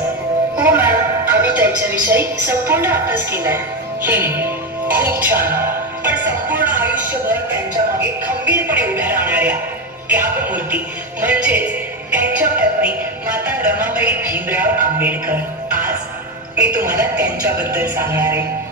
हो मॅम. आम्ही त्यांच्याविषयी संपूर्ण अभ्यास केलाय. खूप छान. पण संपूर्ण आयुष्यभर त्यांच्या मागे खंबीरपणे उभ्या राहणाऱ्या त्यागमूर्ती म्हणजेच त्यांच्या पत्नी माता रमाबाई भीमराव आंबेडकर. आज मी तुम्हाला त्यांच्याबद्दल सांगणार आहे.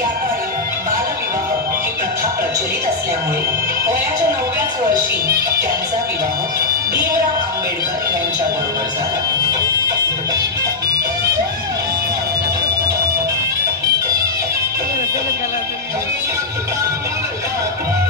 त्याकाळी बालविवाह ही प्रथा प्रचलित असल्यामुळे वयाच्या नवव्याच वर्षी त्यांचा विवाह भीमराव आंबेडकर यांच्या बरोबर झाला you.